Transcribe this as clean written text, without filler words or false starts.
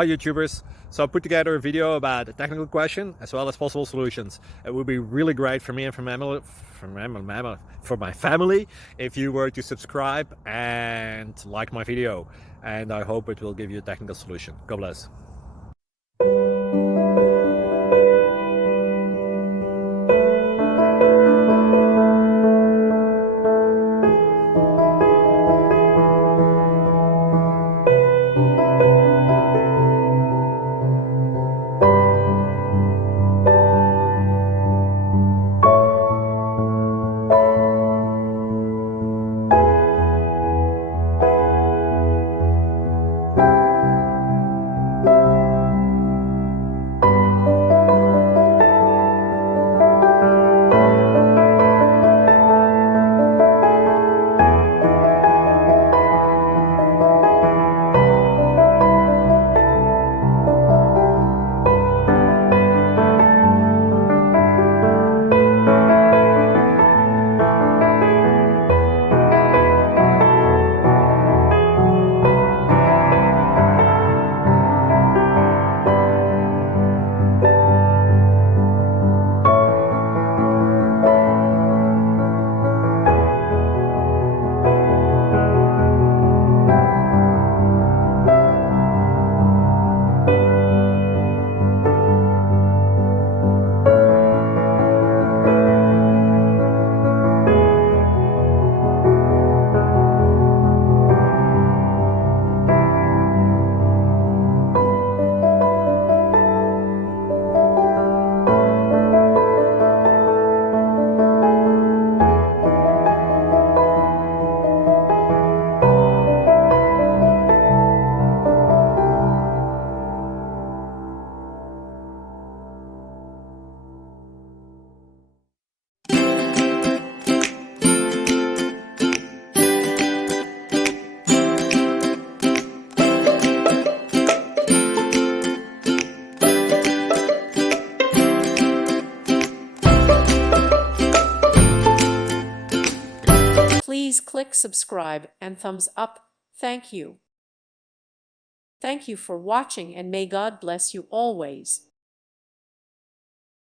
Hi YouTubers! So I put together a video about a technical question as well as possible solutions. It would be really great for me and for my family if you were to subscribe and like my video, and I hope it will give you a technical solution. God bless. Please click subscribe and thumbs up. Thank you. Thank you for watching, and may God bless you always.